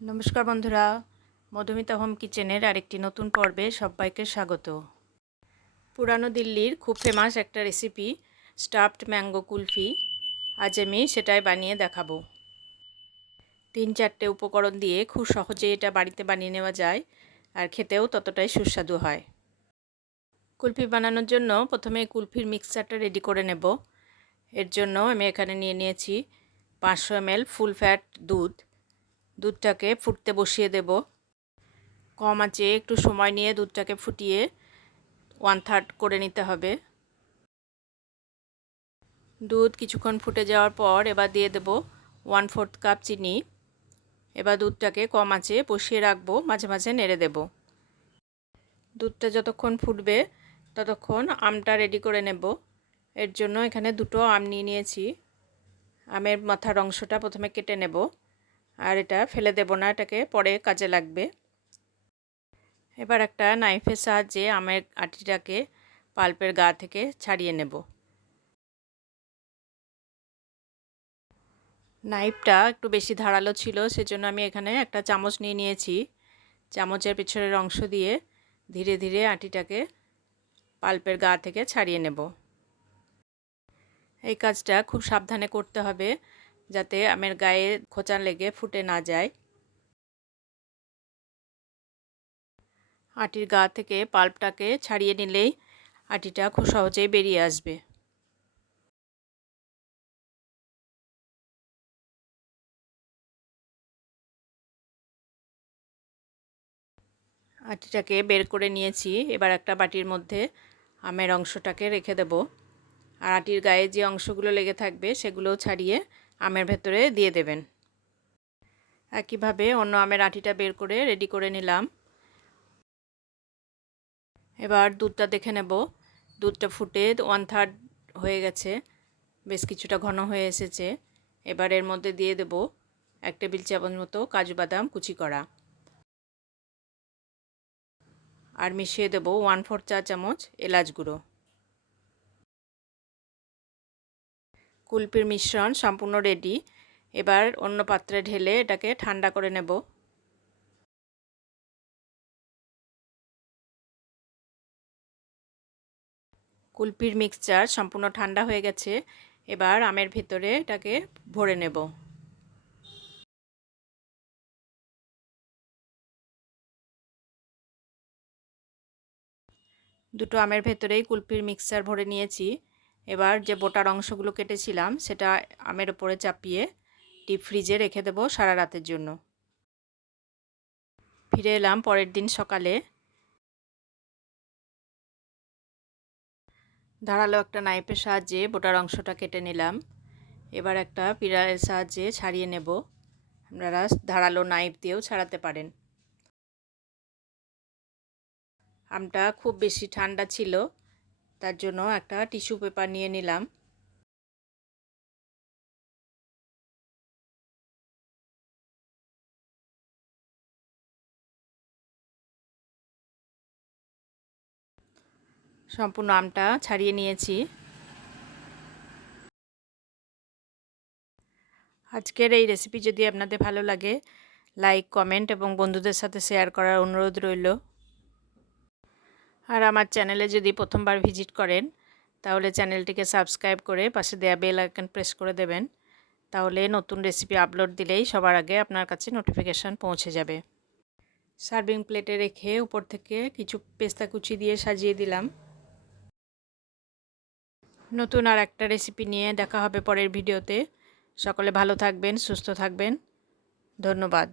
নমস্কার বন্ধুরা, মধুমিতা হোম কিচেনের আরেকটি নতুন পর্বে সবাইকে স্বাগত। পুরানো দিল্লির খুব ফেমাস একটা রেসিপি স্টাফড ম্যাঙ্গো কুলফি। আজ আমি সেটাই বানিয়ে দেখাবো। তিন চারটে উপকরণ দিয়ে খুব সহজে এটা বাড়িতে বানিয়ে নেওয়া যায় আর খেতেও ততটাই সুস্বাদু হয়। কুলফি বানানোর জন্য প্রথমে কুলফির মিক্সচারটা রেডি করে নেব। এর জন্য আমি এখানে নিয়ে নিয়েছি পাঁচশো এমএল ফুল ফ্যাট দুধ। দুধটাকে ফুটতে বসিয়ে দেব। কম আঁচে একটু সময় নিয়ে দুধটাকে ফুটিয়ে ওয়ান থার্ড করে নিতে হবে। দুধ কিছুক্ষণ ফুটে যাওয়ার পর এবার দিয়ে দেব ওয়ান ফোর্থ কাপ চিনি। এবার দুধটাকে কম আঁচে বসিয়ে রাখব, মাঝে মাঝে নেড়ে দেব। দুধটা যতক্ষণ ফুটবে ততক্ষণ আমটা রেডি করে নেব। এর জন্য এখানে দুটো আম নিয়ে নিয়েছি। আমের মাথার অংশটা প্রথমে কেটে নেব। আর এটা ফেলে দেব না, এটাকে পরে কাজে লাগবে। এবার একটা নাইফের সাহায্যে আমের আটিটাকে পাল্পের গা থেকে ছাড়িয়ে নেব। নাইফটা একটু বেশি ধারালো ছিল, সেজন্য আমি এখানে একটা চামচ নিয়ে নিয়েছি। চামচের পিছনের অংশ দিয়ে ধীরে ধীরে আটিটাকে পাল্পের গা থেকে ছাড়িয়ে নেব। এই কাজটা খুব সাবধানে করতে হবে। যাতে আমের গায়ে খোঁচা লেগে ফুটে না যায়। আটির গা থেকে পাল্পটাকে ছাড়িয়ে নিলেই আটিটা খুব সহজেই বেরিয়ে আসবে। আটিটাকে বের করে নিয়েছি, এবার একটা বাটির মধ্যে আমের অংশটাকে রেখে দেব। আর আটির গায়ে যে অংশগুলো লেগে থাকবে সেগুলোও ছাড়িয়ে আমের ভেতরে দিয়ে দেবেন। একইভাবে অন্য আমের আটিটা বের করে রেডি করে নিলাম। এবার দুধটা দেখে নেব। দুধটা ফুটে ওয়ান থার্ড হয়ে গেছে। বেশ কিছুটা ঘন হয়ে এসেছে। এবার এর মধ্যে দিয়ে দেব এক টেবিল চামচ মতো কাজু বাদাম কুচি করা। আর মিশিয়ে দেব ওয়ান ফোর চা চামচ এলাচ গুঁড়ো। কুলপির মিশ্রণ সম্পূর্ণ রেডি এবার অন্য পাত্রে ঢেলে এটাকে ঠান্ডা করে নেব। কুলপির মিক্সচার সম্পূর্ণ ঠান্ডা হয়ে গেছে। এবার আমের ভিতরে এটাকে ভরে নেব। দুটো আমের ভেতরেই কুলপির মিক্সচার ভরে নিয়েছি। এবার যে বোটার অংশগুলো কেটেছিলাম, সেটা আমের ওপরে চাপিয়ে ডিপ ফ্রিজে রেখে দেবো সারা রাতের জন্য। ফিরে এলাম পরের দিন সকালে। ধারালো একটা নাইফের সাহায্যে বোটার অংশটা কেটে নিলাম। এবার একটা পিড়ারের সাহায্যে ছাড়িয়ে নেব। আপনারা ধারালো নাইফ দিয়েও ছাড়াতে পারেন। আমটা খুব বেশি ঠান্ডা ছিল তার জন্য একটা টিস্যু পেপার নিয়ে নিলাম। সম্পূর্ণ আমটা ছাড়িয়ে নিয়েছি। আজকের এই রেসিপি যদি আপনাদের ভালো লাগে লাইক কমেন্ট এবং বন্ধুদের সাথে শেয়ার করার অনুরোধ রইল। আর আমার চ্যানেলে যদি প্রথমবার ভিজিট করেন, তাহলে চ্যানেলটিকে সাবস্ক্রাইব করে পাশে দেয়া বেল আইকন প্রেস করে দেবেন। তাহলে নতুন রেসিপি আপলোড দিলেই সবার আগে আপনার কাছে নোটিফিকেশান পৌঁছে যাবে। সার্ভিং প্লেটে রেখে উপর থেকে কিছু পেস্তা কুচি দিয়ে সাজিয়ে দিলাম। নতুন আর একটা রেসিপি নিয়ে দেখা হবে পরের ভিডিওতে। সকলে ভালো থাকবেন, সুস্থ থাকবেন। ধন্যবাদ।